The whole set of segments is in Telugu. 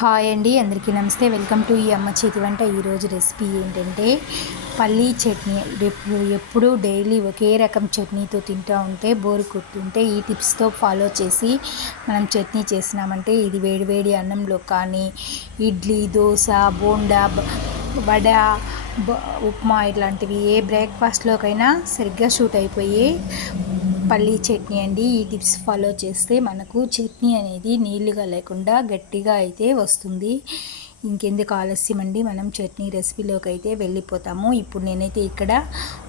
హాయ్ అండి, అందరికీ నమస్తే. వెల్కమ్ టు ఈ అమ్మ చేతి వంట. ఈరోజు రెసిపీ ఏంటంటే పల్లీ చట్నీ. ఎప్పుడు డైలీ ఒకే రకం చట్నీతో తింటూ ఉంటే బోరు కొట్టుంటే ఈ టిప్స్తో ఫాలో చేసి మనం చట్నీ చేసినామంటే ఇది వేడివేడి అన్నంలో కానీ ఇడ్లీ, దోశ, బోండా, వడ, ఉప్మా ఇట్లాంటివి ఏ బ్రేక్ఫాస్ట్లోకైనా సరిగ్గా షూట్ అయిపోయి పల్లీ చట్నీ అండి. ఈ టిప్స్ ఫాలో చేస్తే మనకు చట్నీ అనేది నీళ్ళుగా లేకుండా గట్టిగా అయితే వస్తుంది. ఇంకెందుకు ఆలస్యం అండి, మనం చట్నీ రెసిపీలోకి అయితే వెళ్ళిపోతాము. ఇప్పుడు నేనైతే ఇక్కడ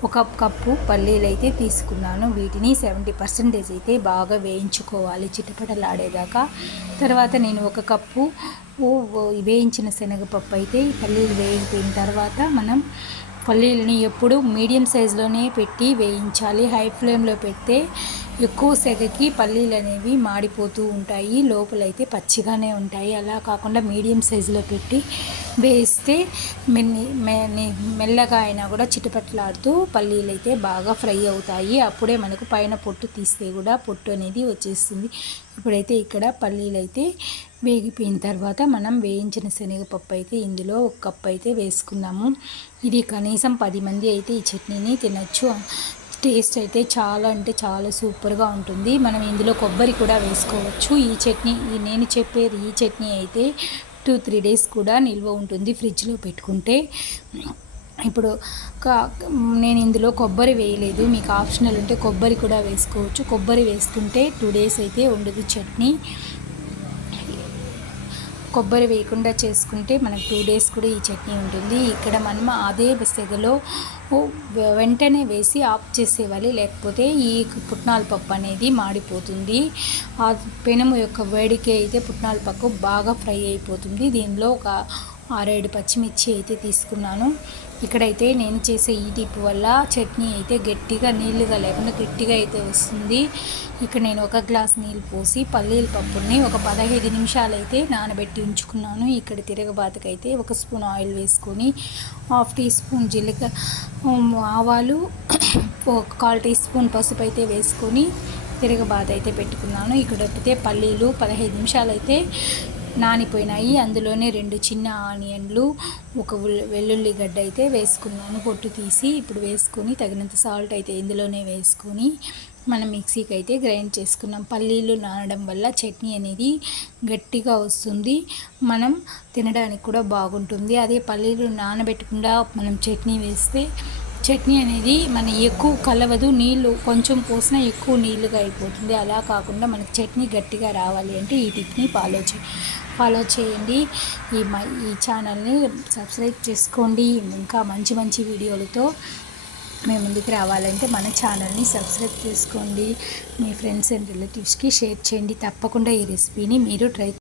ఒక కప్పు పల్లీలు అయితే తీసుకున్నాను. వీటిని 70% అయితే బాగా వేయించుకోవాలి, చిటపటలాడేదాకా. తర్వాత నేను ఒక కప్పు వేయించిన శనగపప్పు అయితే పల్లీలు వేగిపోయిన తర్వాత మనం పల్లీలని ఎప్పుడు మీడియం సైజులోనే పెట్టి వేయించాలి. హై ఫ్లేమ్లో పెడితే ఎక్కువ సెగకి పల్లీలు అనేవి మాడిపోతూ ఉంటాయి, లోపలైతే పచ్చిగానే ఉంటాయి. అలా కాకుండా మీడియం సైజులో పెట్టి వేస్తే మెల్లగా అయినా కూడా చిటపట్లాడుతూ పల్లీలు అయితే బాగా ఫ్రై అవుతాయి. అప్పుడే మనకు పైన పొట్టు తీస్తే కూడా పొట్టు అనేది వచ్చేస్తుంది. ఇప్పుడైతే ఇక్కడ పల్లీలు అయితే వేగిపోయిన తర్వాత మనం వేయించిన శనగపప్పు అయితే ఇందులో ఒక కప్పు అయితే వేసుకున్నాము. ఇది కనీసం 10 మంది అయితే ఈ చట్నీని తినచ్చు. టేస్ట్ అయితే చాలా అంటే చాలా సూపర్గా ఉంటుంది. మనం ఇందులో కొబ్బరి కూడా వేసుకోవచ్చు. ఈ చట్నీ నేను చెప్పేది ఈ చట్నీ అయితే 2-3 డేస్ కూడా నిల్వ ఉంటుంది ఫ్రిడ్జ్లో పెట్టుకుంటే. ఇప్పుడు నేను ఇందులో కొబ్బరి వేయలేదు, మీకు ఆప్షనల్ ఉంటే కొబ్బరి కూడా వేసుకోవచ్చు. కొబ్బరి వేసుకుంటే 2 డేస్ అయితే ఉండదు చట్నీ. కొబ్బరి వేయకుండా చేసుకుంటే మనకు 2 డేస్ కూడా ఈ చట్నీ ఉంటుంది. ఇక్కడ మనం అదే సెగలో వెంటనే వేసి ఆఫ్ చేసేవాలి, లేకపోతే ఈ పుట్నాల పప్పు అనేది మాడిపోతుంది. ఆ పెనము యొక్క వేడికి అయితే పుట్నాల పప్పు బాగా ఫ్రై అయిపోతుంది. దీనిలో ఒక 6-7 పచ్చిమిర్చి అయితే తీసుకున్నాను. ఇక్కడైతే నేను చేసే ఈ టిప్ వల్ల చట్నీ అయితే గట్టిగా నీళ్ళుగా లేకుండా గట్టిగా అయితే వస్తుంది. ఇక్కడ నేను 1 గ్లాస్ నీళ్ళు పోసి పల్లీల పప్పుని ఒక 15 నిమిషాలు అయితే నానబెట్టి ఉంచుకున్నాను. ఇక్కడ తిరగబాతకైతే 1 స్పూన్ ఆయిల్ వేసుకొని 1/2 టీ స్పూన్ జీలకర్ర, ఆవాలు, 1/4 టీ స్పూన్ పసుపు అయితే వేసుకొని తిరగబాత అయితే పెట్టుకున్నాను. ఇక్కడ పల్లీలు 15 నిమిషాలు అయితే నానిపోయినాయి. అందులోనే 2 చిన్న ఆనియన్లు, 1 వెల్లుల్లి గడ్డ అయితే వేసుకున్నాను పొట్టు తీసి. ఇప్పుడు వేసుకొని తగినంత సాల్ట్ అయితే ఇందులోనే వేసుకొని మనం మిక్సీకి అయితే గ్రైండ్ చేసుకున్నాం. పల్లీలు నానడం వల్ల చట్నీ అనేది గట్టిగా వస్తుంది, మనం తినడానికి కూడా బాగుంటుంది. అదే పల్లీలు నానబెట్టకుండా మనం చట్నీ వేస్తే చట్నీ అనేది ఎక్కువ కలవదు, నీళ్ళు కొంచెం పోసినా ఎక్కువ నీళ్ళుగా అయిపోతుంది. అలా కాకుండా మనకు చట్నీ గట్టిగా రావాలి అంటే ఈ టిప్ని ఫాలో చేయండి. ఈ ఛానల్ని సబ్స్క్రైబ్ చేసుకోండి. ఇంకా మంచి మంచి వీడియోలతో మేము ముందుకు రావాలంటే మన ఛానల్ని సబ్స్క్రైబ్ చేసుకోండి. మీ ఫ్రెండ్స్ అండ్ రిలేటివ్స్కి షేర్ చేయండి. తప్పకుండా ఈ రెసిపీని మీరు ట్రై